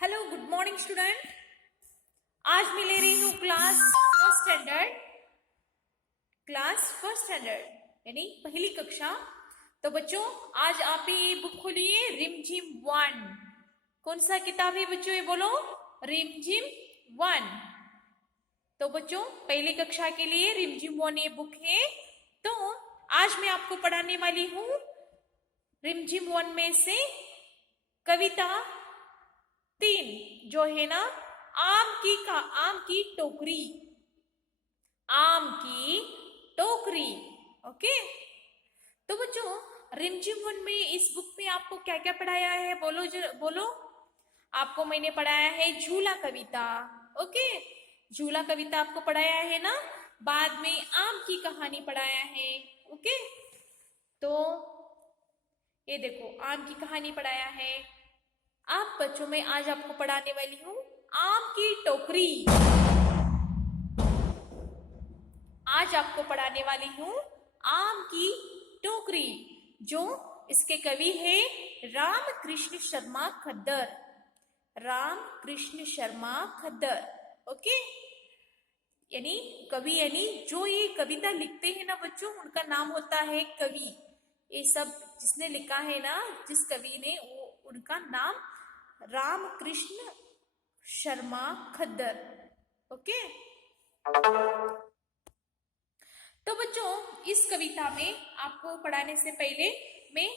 Hello good morning student. आज मैं ले रही हूँ क्लास फर्स्ट स्टैंडर्ड यानी पहली कक्षा। तो बच्चों आज आप ये बुक खोलिए रिमझिम वन। कौन सा किताब है बच्चों, ये बोलो। रिमझिम वन। तो बच्चों पहली कक्षा के लिए रिमझिम वन ये बुक है। तो आज मैं आपको पढ़ाने वाली हूँ रिमझिम वन में से कविता 3 जो है ना, आम की टोकरी। आम की टोकरी। ओके। तो बच्चों रिमझिम वन में इस बुक में आपको क्या क्या पढ़ाया है, बोलो बोलो। आपको मैंने पढ़ाया है झूला कविता। ओके, झूला कविता आपको पढ़ाया है ना। बाद में आम की कहानी पढ़ाया है। ओके, तो ये देखो आम की कहानी पढ़ाया है। आप बच्चों में आज आपको पढ़ाने वाली हूँ आम की टोकरी। आज आपको पढ़ाने वाली हूँ आम की टोकरी, जो इसके कवि है रामकृष्ण शर्मा खद्दर। रामकृष्ण शर्मा खद्दर। ओके, यानी कवि, यानी जो ये कविता लिखते हैं ना बच्चों, उनका नाम होता है कवि। ये सब जिसने लिखा है ना, जिस कवि ने, वो उनका नाम रामकृष्ण शर्मा खद्दर। ओके। तो बच्चों इस कविता में आपको पढ़ाने से पहले मैं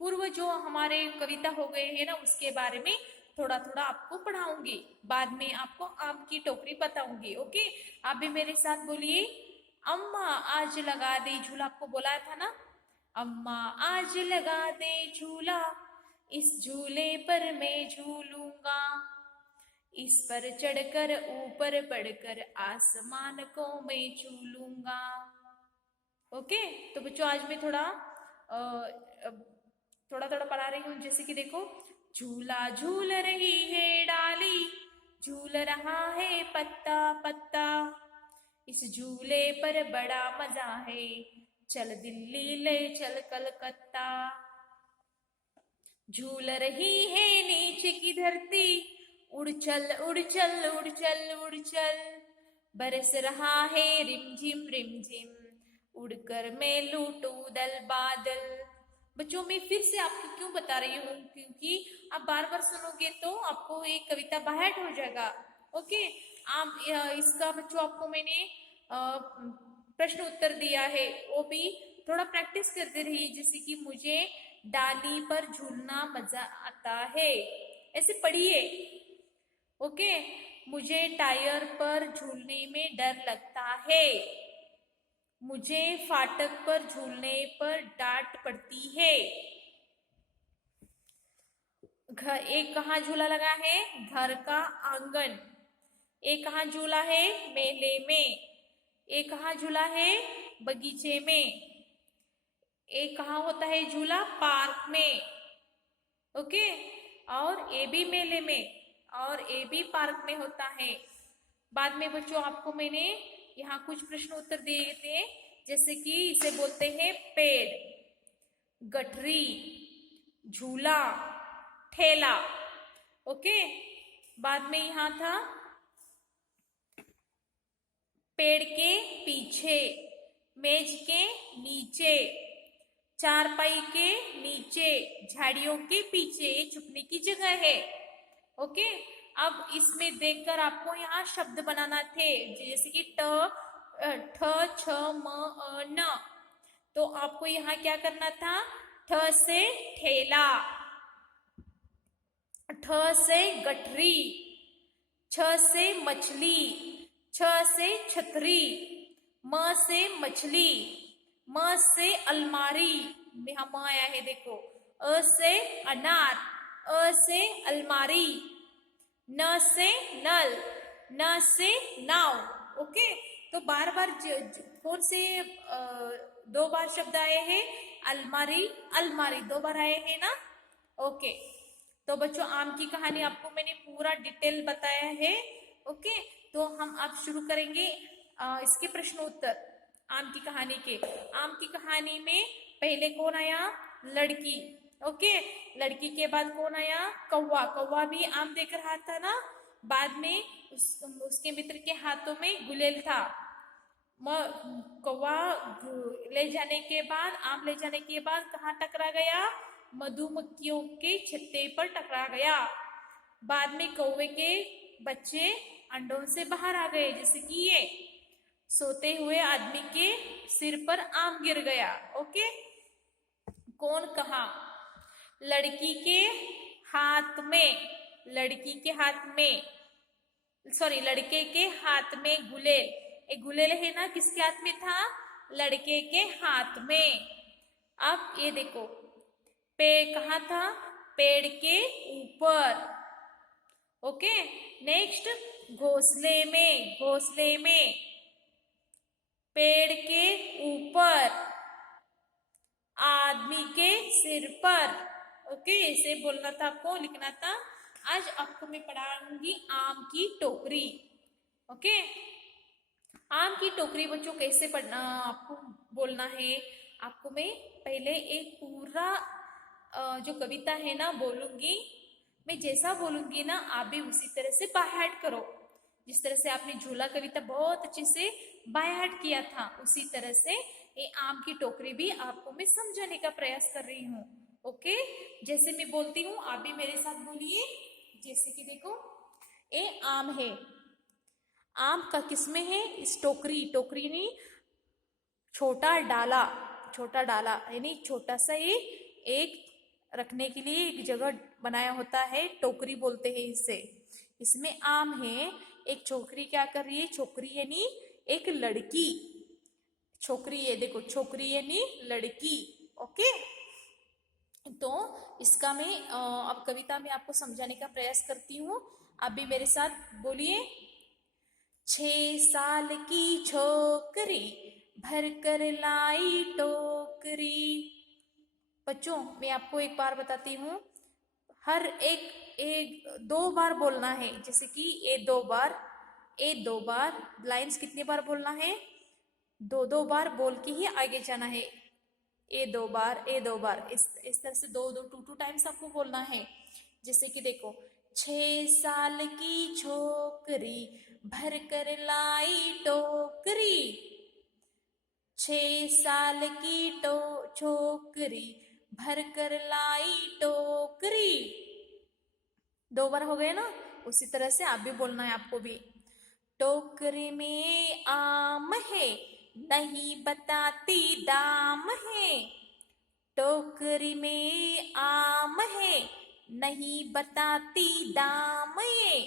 पूर्व जो हमारे कविता हो गए हैं ना, उसके बारे में थोड़ा थोड़ा आपको पढ़ाऊंगी। बाद में आपको आम की टोकरी बताऊंगी। ओके, आप भी मेरे साथ बोलिए। अम्मा आज लगा दे झूला। आपको बोला था ना, अम्मा आज लगा दे झूला, इस झूले पर मैं झूलूंगा, इस पर चढ़कर ऊपर बढ़कर आसमान को मैं छू लूंगा। ओके, तो बच्चों आज मैं थोड़ा थोड़ा पढ़ा रही हूँ। जैसे कि देखो, झूला झूल रही है डाली, झूल रहा है पत्ता पत्ता, इस झूले पर बड़ा मजा है, चल दिल्ली ले चल कलकत्ता। झूल रही है नीचे की धरती, उड़ चल उड़ चल उड़ चल उड़ चल, बरस रहा है रिमझिम रिमझिम, उड़कर मैं लूटू दल बादल। बच्चों मैं फिर से आपको क्यों बता रही हूँ, क्योंकि आप बार बार सुनोगे तो आपको एक कविता बाहर हो जाएगा। ओके, आप इसका बच्चों आपको मैंने प्रश्न उत्तर दिया है, वो भी थोड़ा प्रैक्टिस करते रहिए। जैसे कि मुझे डाली पर झूलना मजा आता है, ऐसे पढ़िए। ओके, मुझे टायर पर झूलने में डर लगता है, मुझे फाटक पर झूलने पर डांट पड़ती है। एक कहाँ झूला लगा है, घर का आंगन। एक कहाँ झूला है, मेले में। एक कहाँ झूला है, बगीचे में। एक कहाँ होता है झूला, पार्क में। ओके, और ये भी मेले में और ये भी पार्क में होता है। बाद में बच्चों आपको मैंने यहाँ कुछ प्रश्न उत्तर दिए थे, जैसे कि इसे बोलते हैं पेड़, गठरी, झूला, ठेला। ओके, बाद में यहाँ था पेड़ के पीछे, मेज के नीचे, चारपाई के नीचे, झाड़ियों के पीछे, छुपने की जगह है। ओके, अब इसमें देखकर आपको यहाँ शब्द बनाना थे, जैसे कि ठ छ म अ न। तो आपको यहाँ क्या करना था, ठ से ठेला, ठ से गठरी, छ से मछली, छ से छतरी, म से मछली, म से अलमारी, यहाँ म आया है देखो, अ से अनार, अ से अलमारी, न से नल, न से नाव। ओके, तो बार बार कौन से 2 बार शब्द आए हैं, अलमारी अलमारी 2 बार आए हैं ना। ओके, तो बच्चों आम की कहानी आपको मैंने पूरा डिटेल बताया है। ओके, तो हम अब शुरू करेंगे इसके प्रश्न उत्तर आम की कहानी के। आम की कहानी में पहले कौन आया, लड़की। ओके, लड़की के बाद कौन आया? कौवा। कौवा भी आम देख रहा था ना, बाद में उसके मित्र के हाथों में गुलेल था। कौवा ले जाने के बाद, आम ले जाने के बाद कहाँ टकरा गया? मधुमक्खियों के छत्ते पर टकरा गया। बाद में कौवे के बच्चे अंडों से बाहर आ गए, जैसे कि ये सोते हुए आदमी के सिर पर आम गिर गया। ओके, कौन कहा? लड़की के हाथ में, लड़की के हाथ में, सॉरी, लड़के के हाथ में गुलेल। एक गुलेल है ना, किसके हाथ में था? लड़के के हाथ में। अब ये देखो, पेड़ कहाँ था? पेड़ के ऊपर। ओके, नेक्स्ट, घोंसले में। घोंसले में, पेड़ के ऊपर, आदमी के सिर पर। ओके, इसे बोलना था आपको, लिखना था। आज आपको मैं पढ़ाऊंगी आम की टोकरी। ओके, आम की टोकरी बच्चों कैसे पढ़ना आपको बोलना है। आपको मैं पहले एक पूरा जो कविता है ना बोलूंगी, मैं जैसा बोलूंगी ना आप भी उसी तरह से बाय हार्ट करो। जिस तरह से आपने झूला कविता बहुत अच्छे से बाय हार्ट किया था, उसी तरह से ये आम की टोकरी भी आपको मैं समझाने का प्रयास कर रही हूँ। ओके, जैसे मैं बोलती हूँ आप भी मेरे साथ बोलिए। जैसे कि देखो, ये आम है। आम का किसमें है? इस टोकरी। टोकरी नहीं, छोटा डाला। छोटा डाला यानी छोटा सा ये एक रखने के लिए एक जगह बनाया होता है, टोकरी बोलते हैं इसे। इसमें आम है। एक छोकरी क्या कर रही है? छोकरी यानी एक लड़की। छोकरी, ये देखो, छोकरी यानी लड़की। ओके, तो इसका मैं अब कविता में आपको समझाने का प्रयास करती हूँ। आप भी मेरे साथ बोलिए। 6 साल की छोकरी भर कर लाई टोकरी। बच्चों, मैं आपको एक बार बताती हूँ, हर एक 2 बार बोलना है। जैसे कि ए 2 बार, ए 2 बार, लाइंस कितनी बार बोलना है? 2 बार बोल के ही आगे जाना है। ए 2 बार, ए 2 बार, इस तरह से दो दो 2 टाइम्स आपको बोलना है। जैसे कि देखो, 6 साल की छोकरी भर कर लाई टोकरी। 6 साल की छोकरी भर कर लाई टोकरी। 2 बार हो गए ना, उसी तरह से आप भी बोलना है आपको भी। टोकरी में आम है, नहीं बताती दाम है। टोकरी में आम है, नहीं बताती दाम है।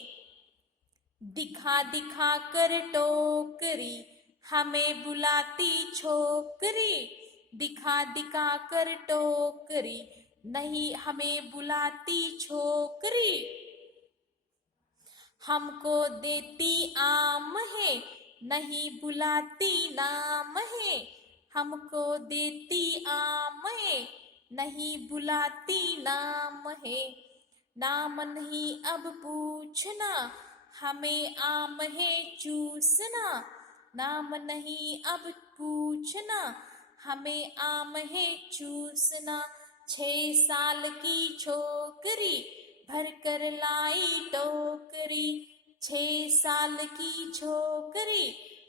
दिखा दिखा कर टोकरी हमें बुलाती छोकरी। दिखा दिखा कर टोकरी नहीं हमें बुलाती छोकरी। हमको देती आम है, नहीं बुलाती नाम है। हमको देती आम है, नहीं बुलाती नाम है। नाम नहीं अब पूछना, हमें आम है चूसना। नाम नहीं अब पूछना, हमें आम है चूसना। 6 साल की छोकरी भर कर लाई टोकरी। 6 साल की छोकरी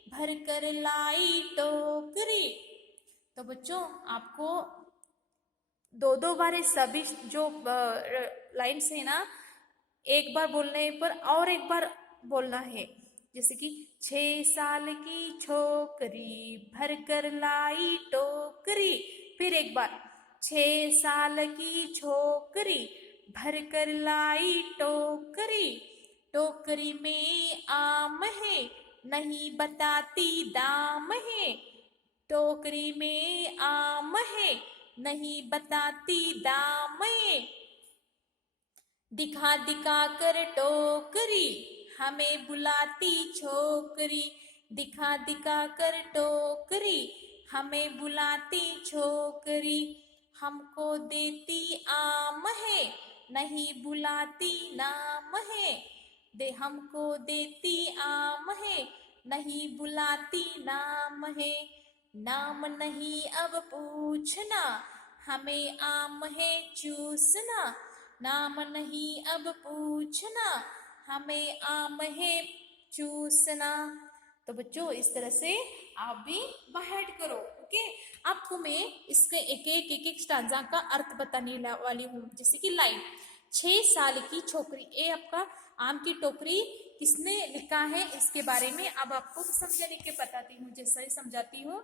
भर कर लाई टोकरी। तो बच्चों, आपको 2 बार सभी जो लाइन्स है ना, एक बार बोलने पर और एक बार बोलना है। जैसे कि 6 साल की छोकरी भर कर लाई टोकरी। फिर एक बार, 6 साल की छोकरी भर कर लाई टोकरी। टोकरी में आम है, नहीं बताती दाम है। टोकरी में आम है, नहीं बताती दाम है। दिखा दिखा कर टोकरी हमें बुलाती छोकरी। दिखा दिखा कर टोकरी हमें बुलाती छोकरी। हमको देती आम है, नहीं बुलाती नाम है। दे हमको देती आम है, नहीं बुलाती नाम है। नाम नहीं अब पूछना, हमें आम है चूसना, नाम नहीं अब पूछना, हमें आम है चूसना। तो बच्चों इस तरह से आप भी बाहर करो। ओके, आपको मैं इसके एक एक स्टांजा का अर्थ बताने वाली हूँ। जैसे कि लाइन 6 साल की छोकरी, ये आपका आम की टोकरी किसने लिखा है इसके बारे में अब आपको समझाने के बताती हूँ। जैसे समझाती हूँ,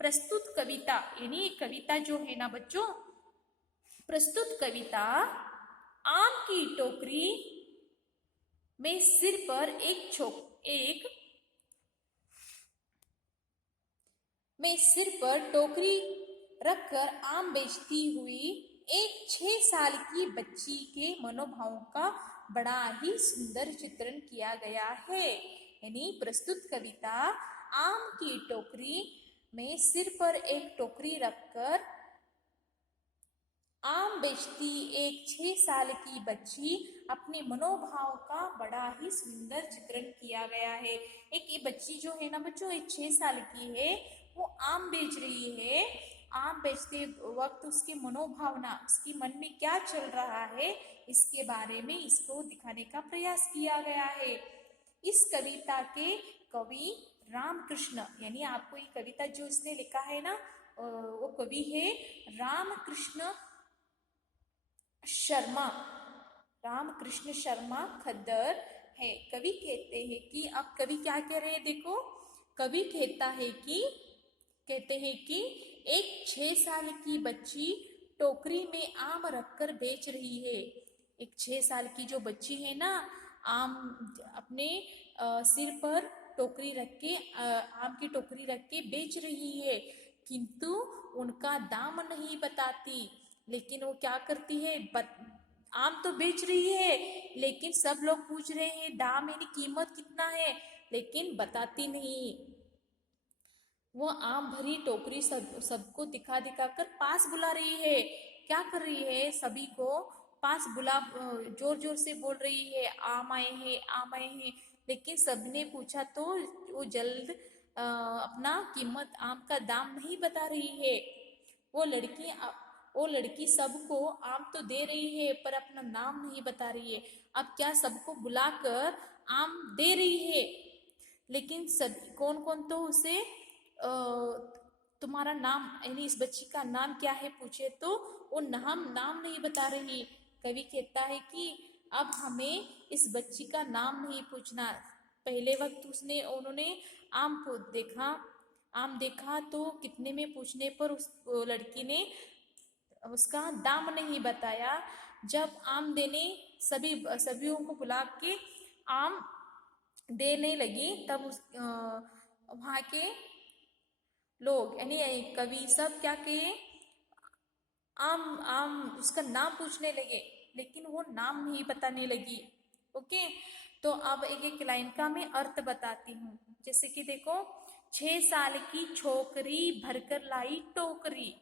प्रस्तुत कविता यानी कविता जो है ना बच्चों, प्रस्तुत कविता आम की टोकरी में सिर पर सिर पर टोकरी रखकर आम बेचती हुई एक 6 साल की बच्ची के मनोभावों का बड़ा ही सुंदर चित्रण किया गया है। यानी प्रस्तुत कविता आम की टोकरी में सिर पर एक टोकरी रखकर आम बेचती एक 6 साल की बच्ची अपने मनोभाव का बड़ा ही सुंदर चित्रण किया गया है। एक ये बच्ची जो है ना बच्चों, एक 6 साल की है, वो आम बेच रही है। आम बेचते वक्त उसके मनोभावना, उसके मन में क्या चल रहा है, इसके बारे में इसको दिखाने का प्रयास किया गया है। इस कविता के कवि रामकृष्ण, यानी आपको ये कविता जो इसने लिखा है ना, वो कवि है रामकृष्ण शर्मा, रामकृष्ण शर्मा खद्दर है। कवि कहते हैं कि, अब कवि क्या कह रहे हैं देखो, कवि कहते हैं कि एक 6 साल की बच्ची टोकरी में आम रखकर बेच रही है। एक 6 साल की जो बच्ची है ना, आम अपने सिर पर टोकरी रख के, आम की टोकरी रख के बेच रही है, किंतु उनका दाम नहीं बताती। लेकिन वो क्या करती है, आम तो बेच रही है, लेकिन सब लोग पूछ रहे हैं दाम यानी कीमत कितना है, लेकिन बताती नहीं। वो आम भरी टोकरी सबको दिखा दिखा कर पास बुला रही है। क्या कर रही है, सभी को पास बुला जोर जोर से बोल रही है आम आए हैं, आम आए हैं। लेकिन सबने पूछा तो वो जल्द अपना कीमत, आम का दाम नहीं बता रही है। वो लड़की सबको आम तो दे रही है पर अपना नाम नहीं बता रही है। अब क्या सबको बुलाकर आम दे रही है, लेकिन सब कौन कौन तो उसे तुम्हारा नाम यानी इस बच्ची का नाम क्या है पूछे तो वो नाम नहीं बता रही। कवि कहता है कि अब हमें इस बच्ची का नाम नहीं पूछना। पहले वक्त उन्होंने आम देखा तो कितने में पूछने पर उस लड़की ने उसका दाम नहीं बताया। जब आम देने सभी को बुला के आम देने लगी, तब वहाँ के लोग यानी कवि सब क्या कहे, आम आम उसका नाम पूछने लगे, लेकिन वो नाम नहीं बताने लगी। ओके, तो अब एक एक लाइन का मैं अर्थ बताती हूँ। जैसे कि देखो, 6 साल की छोकरी भरकर लाई टोकरी।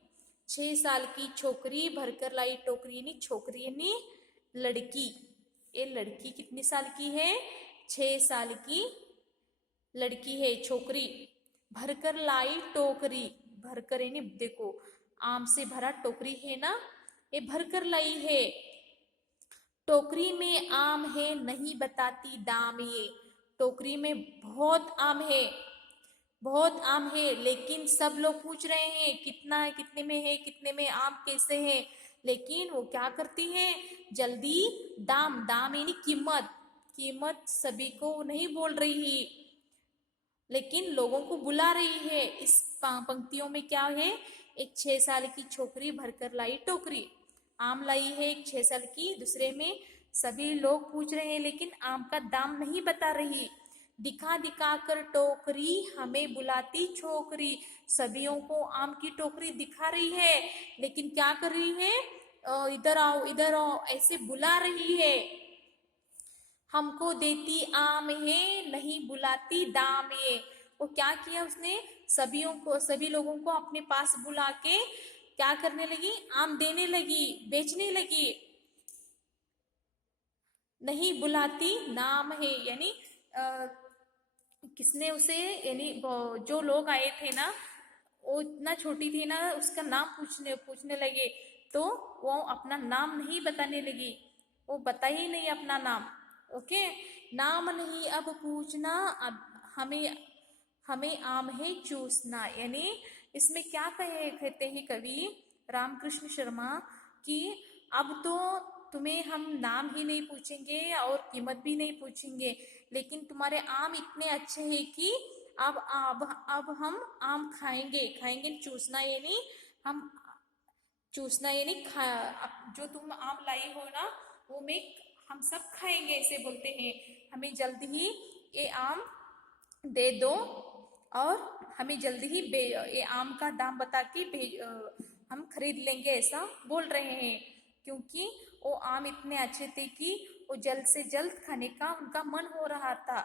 6 साल की छोकरी भरकर लाई टोकरी, यानी छोकरी यानी लड़की। ये लड़की कितने साल की है, 6 साल की लड़की है, छोकरी। भरकर लाई टोकरी, भरकर यानी देखो आम से भरा टोकरी है ना, ये भरकर लाई है। टोकरी में आम है नहीं बताती दाम, ये टोकरी में बहुत आम है, बहुत आम है, लेकिन सब लोग पूछ रहे हैं कितना है, कितने में है, कितने में आम कैसे है। लेकिन वो क्या करती है, जल्दी दाम यानी कीमत सभी को नहीं बोल रही, लेकिन लोगों को बुला रही है। इस पंक्तियों में क्या है, एक 6 साल की छोकरी भरकर लाई टोकरी, आम लाई है एक 6 साल की। दूसरे में सभी लोग पूछ रहे हैं लेकिन आम का दाम नहीं बता रही। दिखा दिखा कर टोकरी हमें बुलाती छोकरी, सभियों को आम की टोकरी दिखा रही है, लेकिन क्या कर रही है, इधर आओ ऐसे बुला रही है। हमको देती आम है नहीं बुलाती दाम है। वो क्या किया उसने, सभी लोगों को अपने पास बुला के क्या करने लगी, आम देने लगी, बेचने लगी। नहीं बुलाती नाम है, यानी किसने उसे, यानी जो लोग आए थे ना, वो इतना छोटी थी ना, उसका नाम पूछने पूछने लगे तो वो अपना नाम नहीं बताने लगी, वो बता ही नहीं अपना नाम। ओके, नाम नहीं अब पूछना, अब हमें हमें आम है चूसना। यानी इसमें क्या कहते हैं कवि रामकृष्ण शर्मा कि अब तो तुम्हें हम नाम ही नहीं पूछेंगे और कीमत भी नहीं पूछेंगे, लेकिन तुम्हारे आम इतने अच्छे हैं कि अब हम आम खाएंगे। खाएंगे चूसना यानी हम चूसना यानी खा, जो तुम आम लाई हो ना वो मैं हम सब खाएंगे ऐसे बोलते हैं। हमें जल्द ही ये आम दे दो और हमें जल्दी ही ये आम का दाम बता के हम खरीद लेंगे ऐसा बोल रहे हैं, क्योंकि वो आम इतने अच्छे थे कि वो जल्द से जल्द खाने का उनका मन हो रहा था।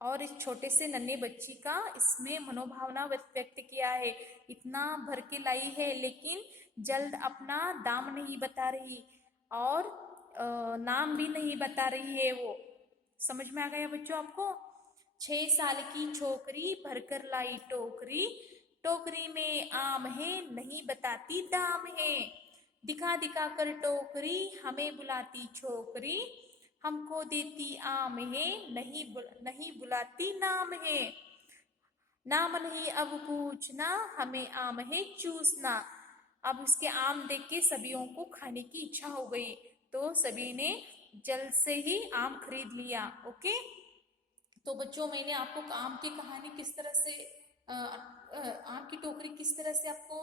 और इस छोटे से नन्हे बच्ची का इसमें मनोभावना व्यक्त किया है, इतना भर के लाई है लेकिन जल्द अपना दाम नहीं बता रही और नाम भी नहीं बता रही है वो। समझ में आ गया बच्चों आपको? 6 साल की छोकरी भरकर लाई टोकरी, टोकरी में आम है नहीं बताती दाम है, दिखा दिखा कर टोकरी हमें बुलाती छोकरी, हमको देती आम है नहीं बुलाती नाम है, नाम नहीं अब पूछना हमें आम है चूसना। अब उसके आम देख के सभियों को खाने की इच्छा हो गई, तो सभी ने जल्द से ही आम खरीद लिया। ओके, तो बच्चों मैंने आपको आम की कहानी किस तरह से आम की टोकरी किस तरह से आपको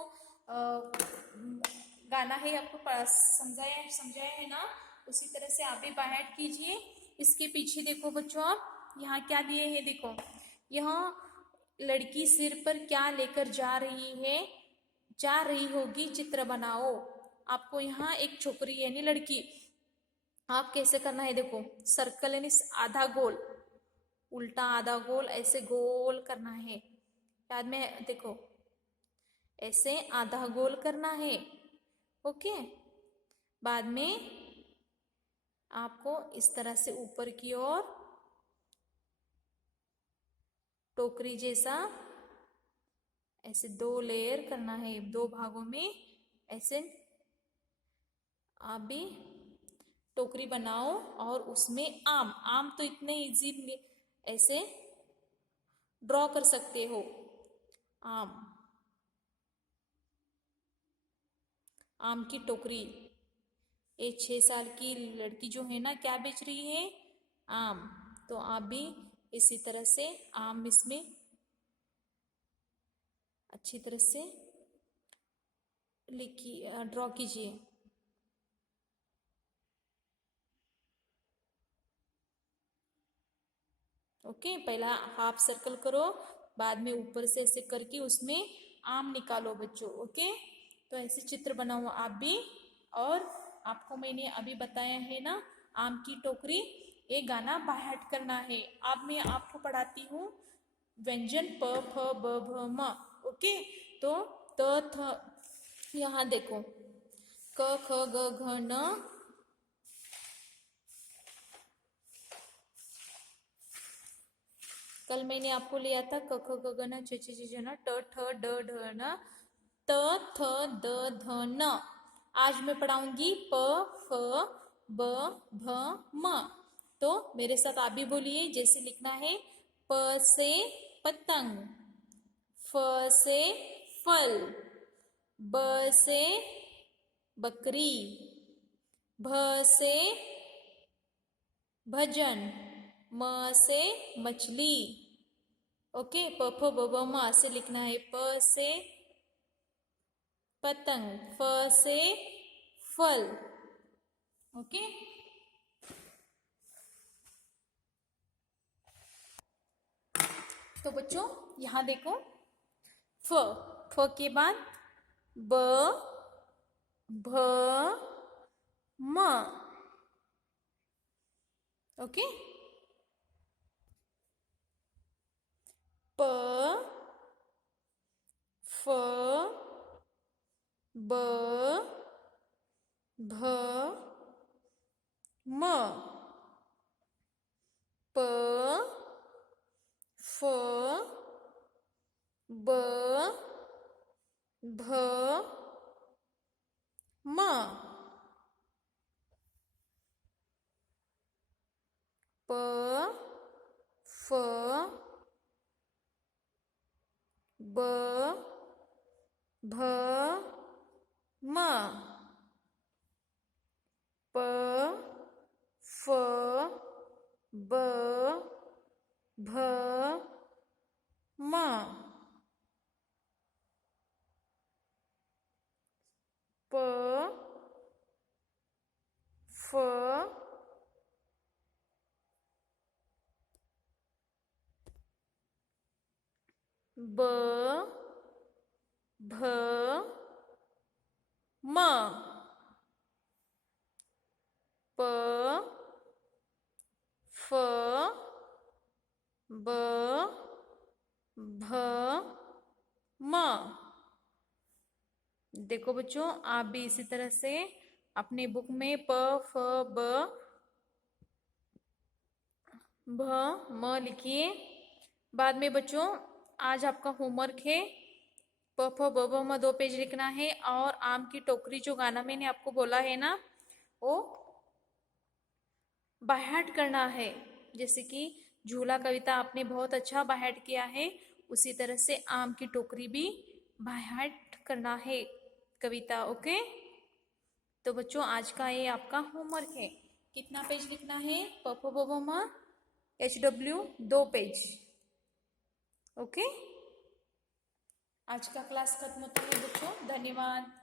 गाना है आपको समझाया है ना, उसी तरह से आप भी बाय कीजिए। इसके पीछे देखो बच्चों, आप यहाँ क्या दिए हैं देखो, यहाँ लड़की सिर पर क्या लेकर जा रही होगी चित्र बनाओ। आपको यहाँ एक छोकरी यानी लड़की, आप कैसे करना है देखो, सर्कल यानी आधा गोल, उल्टा आधा गोल ऐसे गोल करना है, याद में देखो ऐसे आधा गोल करना है। ओके, बाद में आपको इस तरह से ऊपर की ओर टोकरी जैसा ऐसे 2 लेयर करना है, 2 भागों में ऐसे आप भी टोकरी बनाओ और उसमें आम, आम तो इतने इजी ऐसे ड्रॉ कर सकते हो। आम, आम की टोकरी, एक 6 साल की लड़की जो है ना क्या बेच रही है, आम। तो आप भी इसी तरह से आम इसमें अच्छी तरह से ड्रॉ कीजिए। ओके, पहला हाफ सर्कल करो, बाद में ऊपर से ऐसे करके उसमें आम निकालो बच्चों। ओके, तो ऐसे चित्र बनाओ आप भी। और आपको मैंने अभी बताया है ना आम की टोकरी, ये गाना बाहट करना है। अब मैं आपको पढ़ाती हूँ व्यंजन प फ ब भ म। ओके, तो त थ, यहाँ देखो क ख ग घ न, कल मैंने आपको लिया था क ख ग घ न छ छ छ न ट ठ ड ढ न त थ द ध न। आज मैं पढ़ाऊंगी प फ ब भ म। तो मेरे साथ आप भी बोलिए, जैसे लिखना है प से पतंग, फ से फल, ब से बकरी, भ से भजन, म से मछली। ओके, प फ ब भ म से लिखना है प से पतंग, फ से फल। ओके, तो बच्चों यहाँ देखो फ, फ के बाद ब भ म। ओके, प फ ब भ म, प फ ब प फ ब भ म प फ ब भ म प फ ब भ म प फ ब भ म। देखो बच्चों, आप भी इसी तरह से अपने बुक में प फ ब भ म लिखिए। बाद में बच्चों, आज आपका होमवर्क है प फ ब भ म 2 पेज लिखना है, और आम की टोकरी जो गाना मैंने आपको बोला है ना, वो बाय हार्ट करना है। जैसे कि झूला कविता आपने बहुत अच्छा बाय हार्ट किया है, उसी तरह से आम की टोकरी भी बाय हार्ट करना है कविता। ओके, तो बच्चों आज का ये आपका होमवर्क है। कितना पेज लिखना है? प फ ब भ म HW 2 पेज। ओके, आज का क्लास खत्म होता है बच्चों। धन्यवाद।